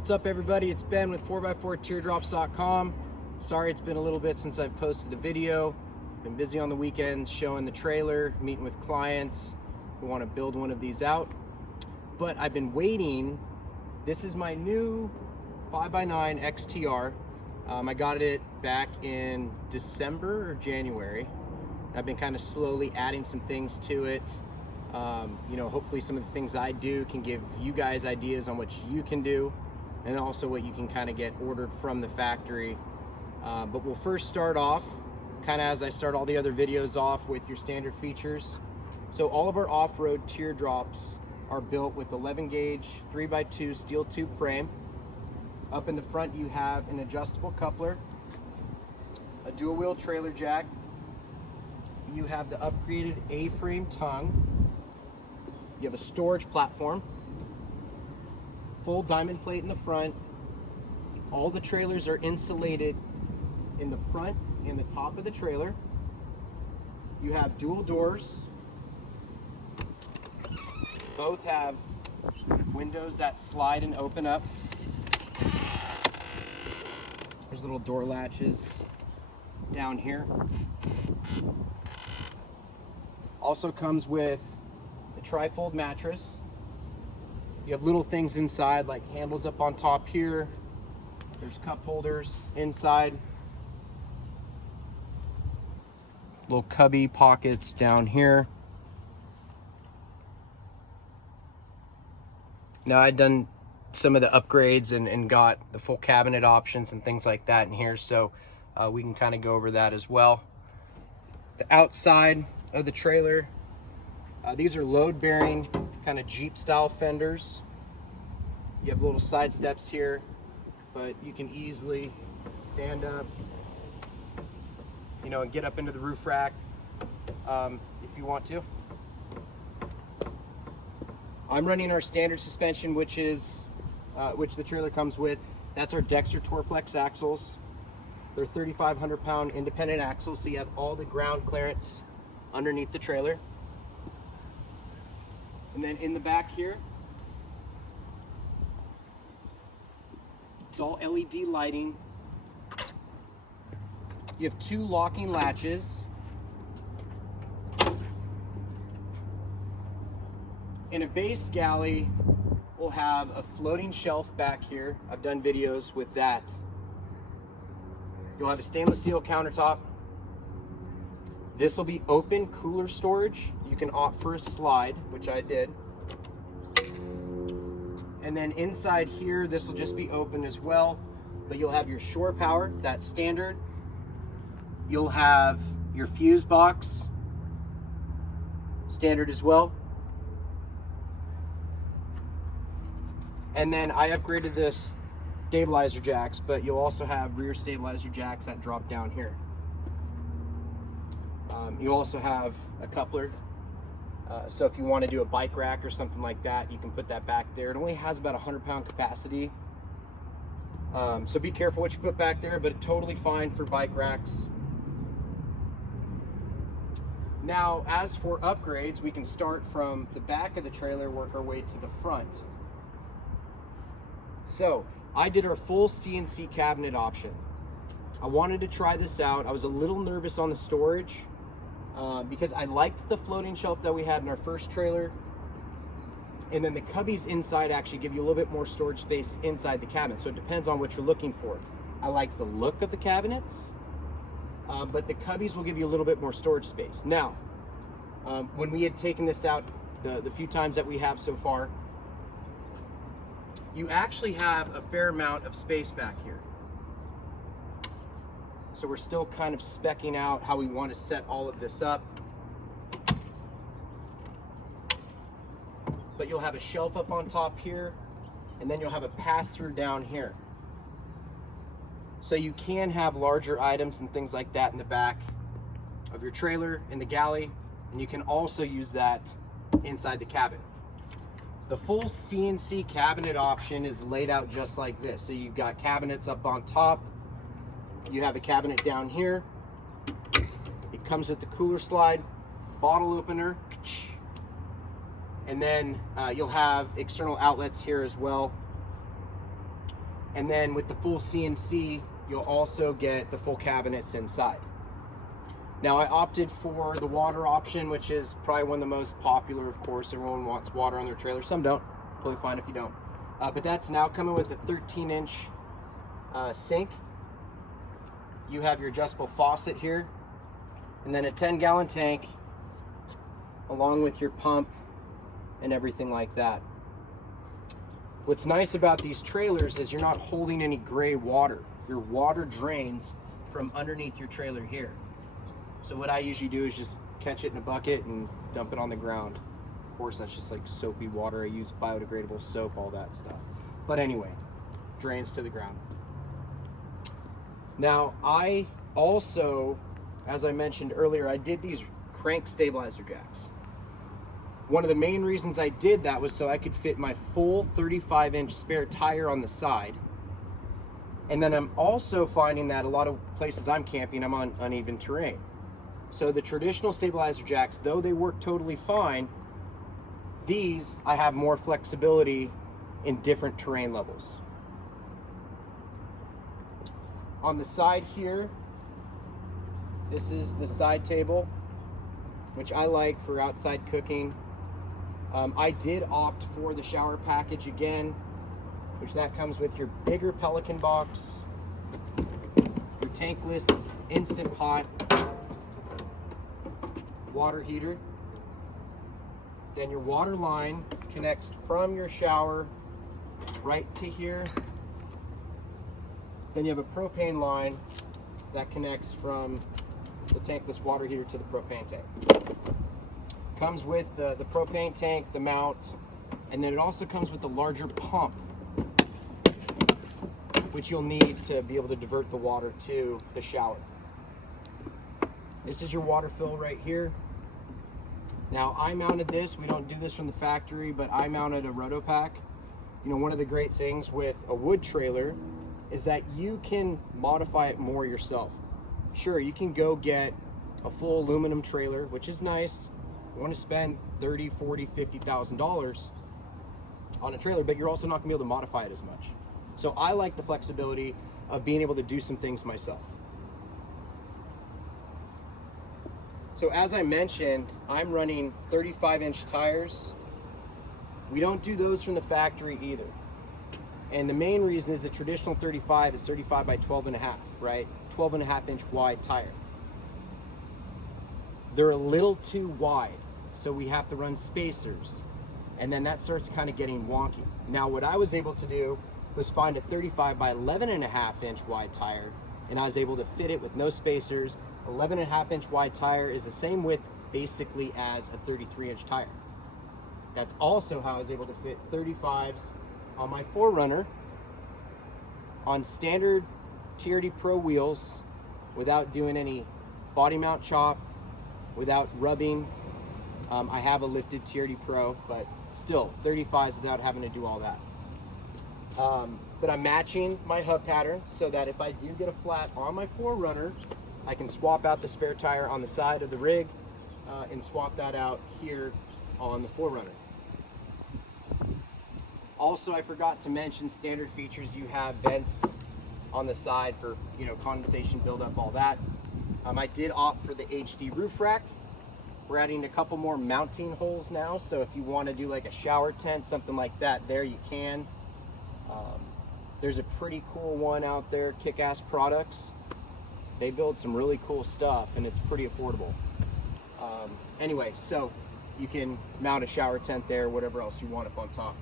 What's up, everybody? It's Ben with 4x4 teardrops.com. Sorry it's been a little bit since I've posted a video. Been busy on the weekends showing the trailer, meeting with clients who want to build one of these out. But I've been waiting. This is my new 5x9 XTR. I got it back in December or January. I've been kind of slowly adding some things to it. Hopefully some of the things I do can give you guys ideas on what you can do, and also what you can kind of get ordered from the factory. But we'll first start off, kind of as I start all the other videos off, with your standard features. So all of our off-road teardrops are built with 11 gauge 3x2 steel tube frame. Up in the front you have an adjustable coupler, a dual wheel trailer jack, you have the upgraded A-frame tongue, you have a storage platform, full diamond plate in the front. All the trailers are insulated in the front and the top of the trailer. You have dual doors. Both have windows that slide and open up. There's little door latches down here. Also comes with a tri-fold mattress. You have little things inside like handles up on top here. There's cup holders inside. Little cubby pockets down here. Now I've done some of the upgrades and got the full cabinet options and things like that in here, so we can kind of go over that as well. The outside of the trailer, these are load-bearing kind of Jeep style fenders. You have little side steps here, but you can easily stand up, and get up into the roof rack if you want to. I'm running our standard suspension, which the trailer comes with. That's our Dexter Torflex axles. They're 3,500 pound independent axles, so you have all the ground clearance underneath the trailer. And then in the back here, it's all LED lighting. You have two locking latches. In a base galley, we'll have a floating shelf back here. I've done videos with that. You'll have a stainless steel countertop. This will be open cooler storage. You can opt for a slide, which I did. And then inside here, this will just be open as well, but you'll have your shore power, that's standard. You'll have your fuse box, standard as well. And then I upgraded this stabilizer jacks, but you'll also have rear stabilizer jacks that drop down here. You also have a coupler, so if you want to do a bike rack or something like that, you can put that back there. It only has about 100 pound capacity, so be careful what you put back there, but totally fine for bike racks. Now, as for upgrades, we can start from the back of the trailer, work our way to the front. So I did our full CNC cabinet option. I wanted to try this out. I was a little nervous on the storage because I liked the floating shelf that we had in our first trailer, and then the cubbies inside actually give you a little bit more storage space inside the cabinet, so it depends on what you're looking for. I like the look of the cabinets, but the cubbies will give you a little bit more storage space. Now, when we had taken this out the few times that we have so far, you actually have a fair amount of space back here. So we're still kind of speccing out how we want to set all of this up. But you'll have a shelf up on top here, and then you'll have a pass-through down here. So you can have larger items and things like that in the back of your trailer, in the galley, and you can also use that inside the cabin. The full CNC cabinet option is laid out just like this. So you've got cabinets up on top. You have a cabinet down here. It comes with the cooler slide, bottle opener, and then you'll have external outlets here as well. And then with the full CNC, you'll also get the full cabinets inside. Now I opted for the water option, which is probably one of the most popular, of course. Everyone wants water on their trailer. Some don't, totally fine if you don't. But that's now coming with a 13-inch sink. You have your adjustable faucet here, and then a 10-gallon tank, along with your pump and everything like that. What's nice about these trailers is you're not holding any gray water. Your water drains from underneath your trailer here. So what I usually do is just catch it in a bucket and dump it on the ground. Of course, that's just like soapy water. I use biodegradable soap, all that stuff. But anyway, drains to the ground. Now, I also, as I mentioned earlier, I did these crank stabilizer jacks. One of the main reasons I did that was so I could fit my full 35-inch spare tire on the side. And then I'm also finding that a lot of places I'm camping, I'm on uneven terrain. So the traditional stabilizer jacks, though they work totally fine, these I have more flexibility in different terrain levels. On the side here, this is the side table, which I like for outside cooking. I did opt for the shower package again, which that comes with your bigger Pelican box, your tankless instant hot water heater. Then your water line connects from your shower right to here. Then you have a propane line that connects from the tankless water heater to the propane tank. Comes with the propane tank, the mount, and then it also comes with the larger pump, which you'll need to be able to divert the water to the shower. This is your water fill right here. Now I mounted this, we don't do this from the factory, but I mounted a Rotopack. You know, one of the great things with a wood trailer is that you can modify it more yourself. Sure, you can go get a full aluminum trailer, which is nice. You want to spend $30,000, $40,000, $50,000 on a trailer, but you're also not gonna be able to modify it as much. So I like the flexibility of being able to do some things myself. So as I mentioned, I'm running 35-inch tires. We don't do those from the factory either. And the main reason is the traditional 35 is 35 by 12.5, right? 12.5-inch wide tire. They're a little too wide, so we have to run spacers. And then that starts kind of getting wonky. Now what I was able to do was find a 35 by 11.5-inch wide tire, and I was able to fit it with no spacers. 11.5-inch wide tire is the same width basically as a 33-inch tire. That's also how I was able to fit 35s on my 4Runner on standard TRD Pro wheels without doing any body mount chop, without rubbing. I have a lifted TRD Pro, but still 35s without having to do all that. But I'm matching my hub pattern so that if I do get a flat on my 4Runner, I can swap out the spare tire on the side of the rig and swap that out here on the 4Runner. Also, I forgot to mention standard features. You have vents on the side for, you know, condensation buildup, all that. I did opt for the HD roof rack. We're adding a couple more mounting holes now, so if you want to do like a shower tent, something like that, there you can. There's a pretty cool one out there, Kick-Ass Products. They build some really cool stuff, and it's pretty affordable. Anyway, so you can mount a shower tent there, whatever else you want up on top.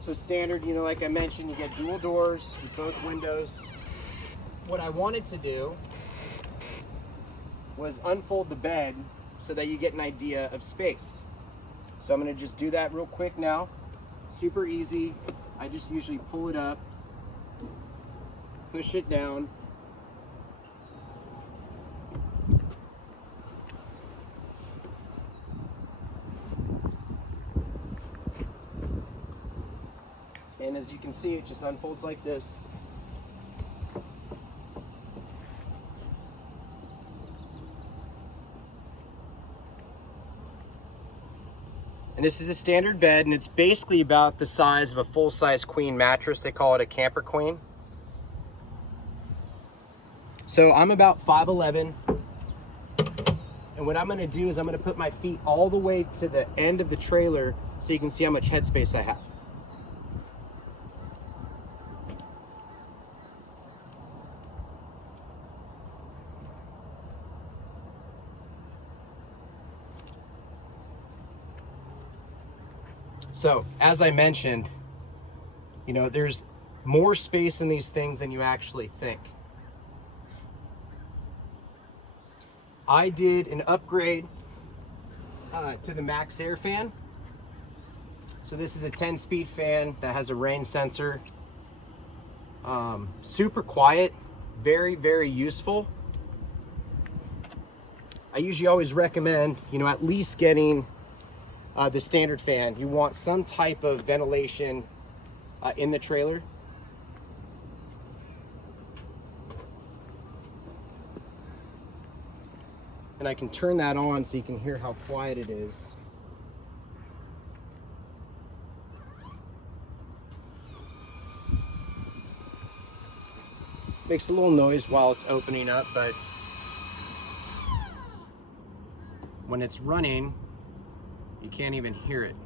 So standard, you know, like I mentioned, you get dual doors with both windows. What I wanted to do was unfold the bed so that you get an idea of space. So I'm gonna just do that real quick now. Super easy. I just usually pull it up, push it down, and as you can see, it just unfolds like this. And this is a standard bed, and it's basically about the size of a full-size queen mattress. They call it a camper queen. So I'm about 5'11", and what I'm gonna do is I'm gonna put my feet all the way to the end of the trailer so you can see how much headspace I have. So, as I mentioned, you know, there's more space in these things than you actually think. I did an upgrade to the Max Air fan. So this is a 10-speed fan that has a rain sensor. Super quiet, very, very useful. I usually always recommend, you know, at least getting the standard fan. You want some type of ventilation in the trailer. And I can turn that on so you can hear how quiet it is. Makes a little noise while it's opening up, but when it's running, you can't even hear it.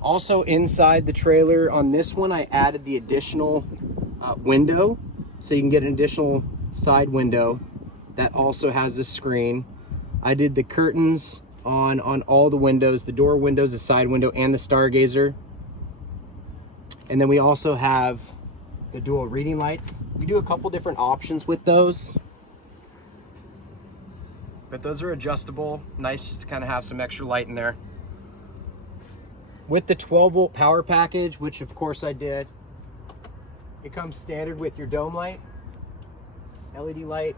Also inside the trailer on this one, I added the additional window, so you can get an additional side window that also has a screen. I did the curtains on all the windows, the door windows, the side window, and the stargazer. And then we also have the dual reading lights. We do a couple different options with those, but those are adjustable. Nice just to kind of have some extra light in there. With the 12-volt power package, which of course I did, it comes standard with your dome light, LED light.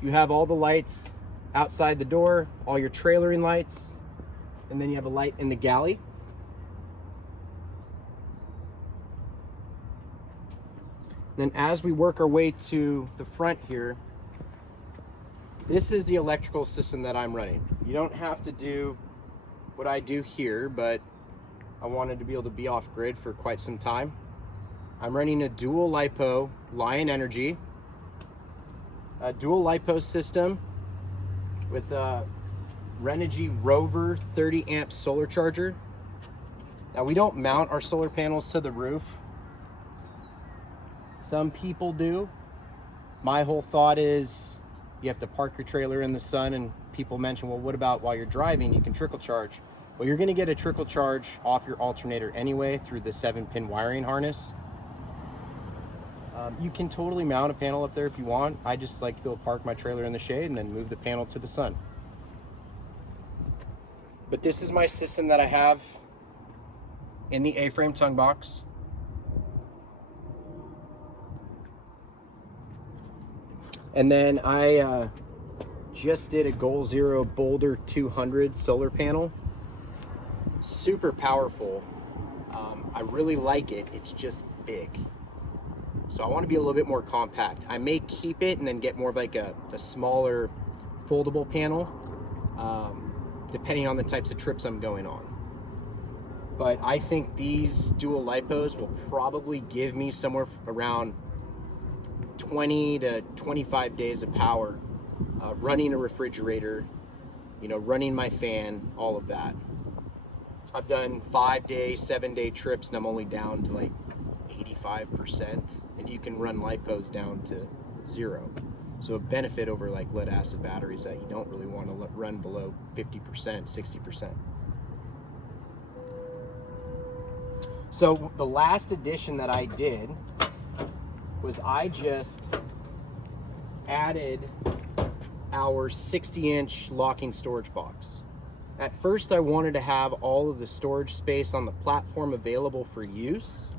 You have all the lights outside the door, all your trailering lights, and then you have a light in the galley. Then as we work our way to the front here, this is the electrical system that I'm running. You don't have to do what I do here, but I wanted to be able to be off grid for quite some time. I'm running a dual LiPo Lion Energy, a dual LiPo system with a Renogy Rover 30 amp solar charger. Now we don't mount our solar panels to the roof. Some people do. My whole thought is you have to park your trailer in the sun, and people mention, well, what about while you're driving? You can trickle charge. Well, you're gonna get a trickle charge off your alternator anyway through the 7-pin wiring harness. You can totally mount a panel up there if you want. I just like to be able to park my trailer in the shade and then move the panel to the sun. But this is my system that I have in the A-frame tongue box. And then I just did a Goal Zero Boulder 200 solar panel. Super powerful. I really like it. It's just big. So I want to be a little bit more compact. I may keep it and then get more of like a smaller foldable panel, depending on the types of trips I'm going on. But I think these dual LiPos will probably give me somewhere around 20 to 25 days of power, running a refrigerator, you know, running my fan, all of that. I've done 5-day, 7-day trips, and I'm only down to like 85%, and you can run LiPos down to 0. So a benefit over like lead acid batteries that you don't really want to run below 50%, 60%. So the last addition that I did was I just added our 60-inch locking storage box. At first I wanted to have all of the storage space on the platform available for use,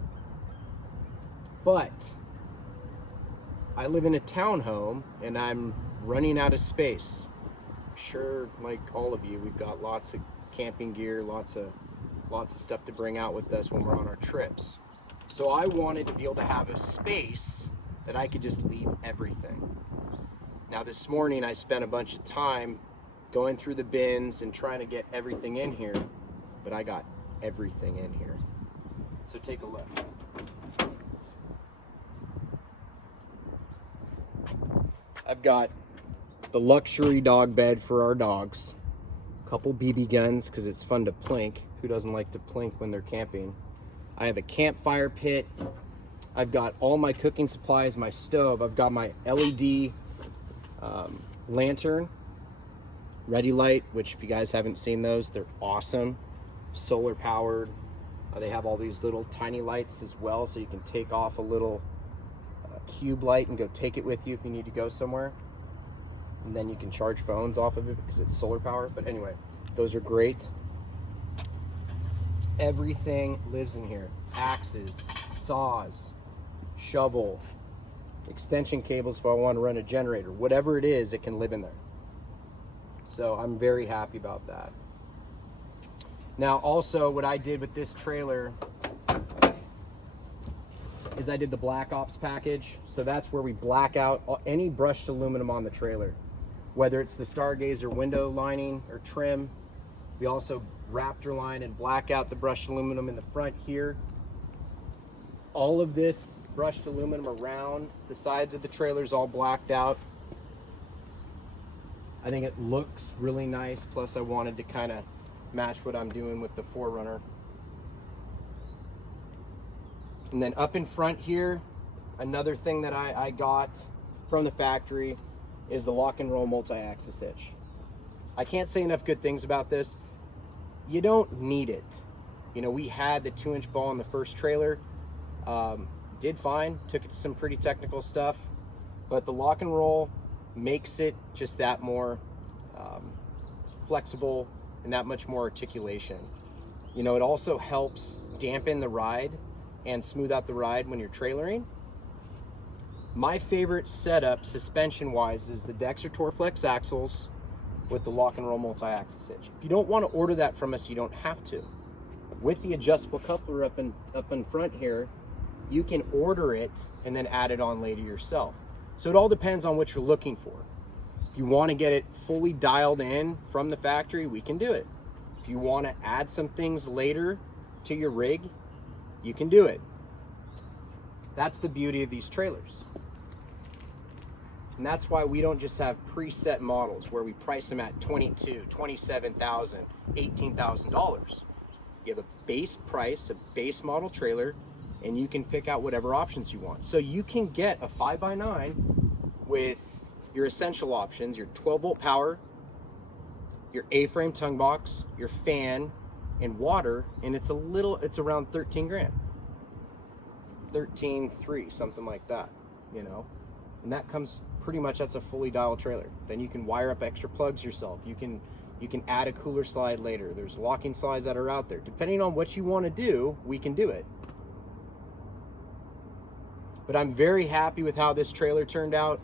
but I live in a townhome and I'm running out of space. I'm sure, like all of you, we've got lots of camping gear, lots of stuff to bring out with us when we're on our trips. So I wanted to be able to have a space that I could just leave everything. Now this morning I spent a bunch of time going through the bins and trying to get everything in here, but I got everything in here. So take a look. I've got the luxury dog bed for our dogs, a couple BB guns because it's fun to plink. Who doesn't like to plink when they're camping? I have a campfire pit. I've got all my cooking supplies, my stove. I've got my LED lantern, Ready Light, which if you guys haven't seen those, they're awesome. Solar powered. They have all these little tiny lights as well, so you can take off a little cube light and go take it with you if you need to go somewhere. And then you can charge phones off of it because it's solar power. But anyway, those are great. Everything lives in here. Axes, saws, shovel, extension cables if I want to run a generator. Whatever it is, it can live in there. So I'm very happy about that. Now also what I did with this trailer is I did the Black Ops package. So that's where we black out any brushed aluminum on the trailer, whether it's the Stargazer window lining or trim. We also Raptor line and black out the brushed aluminum in the front here. All of this brushed aluminum around the sides of the trailer is all blacked out. I think it looks really nice. Plus I wanted to kind of match what I'm doing with the 4Runner. And then up in front here, another thing that I got from the factory is the lock and roll multi-axis hitch. I can't say enough good things about this. You don't need it. You know, we had the 2-inch ball in the first trailer. Did fine, took it to some pretty technical stuff, but the lock and roll makes it just that more flexible and that much more articulation. You know, it also helps dampen the ride and smooth out the ride when you're trailering. My favorite setup suspension wise is the Dexter Torflex axles with the lock and roll multi-axis hitch. If you don't want to order that from us, you don't have to. With the adjustable coupler up in front here, you can order it and then add it on later yourself. So it all depends on what you're looking for. If you want to get it fully dialed in from the factory, we can do it. If you want to add some things later to your rig, you can do it. That's the beauty of these trailers. And that's why we don't just have preset models where we price them at $22,000, $27,000, $18,000. You have a base price, a base model trailer, and you can pick out whatever options you want. So you can get a 5x9 with your essential options, your 12-volt power, your A-frame tongue box, your fan, and water, and it's around 13 grand. 13.3, something like that, you know? And that comes pretty much, that's a fully dialed trailer. Then you can wire up extra plugs yourself. You can add a cooler slide later. There's locking slides that are out there. Depending on what you want to do, we can do it. But I'm very happy with how this trailer turned out.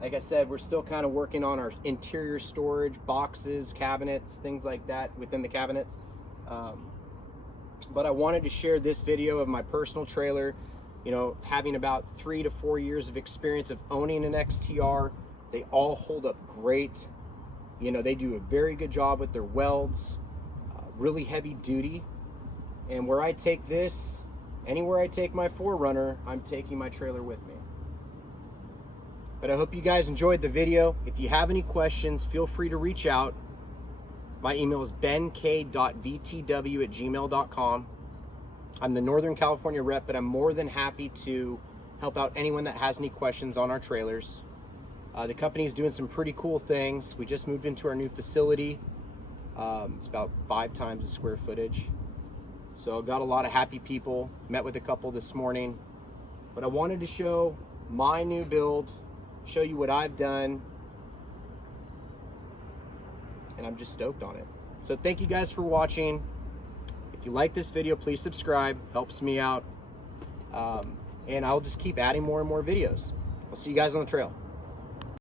Like I said, we're still kind of working on our interior storage, boxes, cabinets, things like that within the cabinets. But I wanted to share this video of my personal trailer, you know, having about 3 to 4 years of experience of owning an XTR. They all hold up great. You know, they do a very good job with their welds, really heavy duty. And where I take this, anywhere I take my 4Runner, I'm taking my trailer with me. But I hope you guys enjoyed the video. If you have any questions, feel free to reach out. My email is benk.vtw@gmail.com. I'm the Northern California rep, but I'm more than happy to help out anyone that has any questions on our trailers. The company is doing some pretty cool things. We just moved into our new facility. It's about 5 times the square footage. So got a lot of happy people. Met with a couple this morning. But I wanted to show my new build, show you what I've done, and I'm just stoked on it. So thank you guys for watching. If you like this video, please subscribe, helps me out. And I'll just keep adding more and more videos. I'll see you guys on the trail.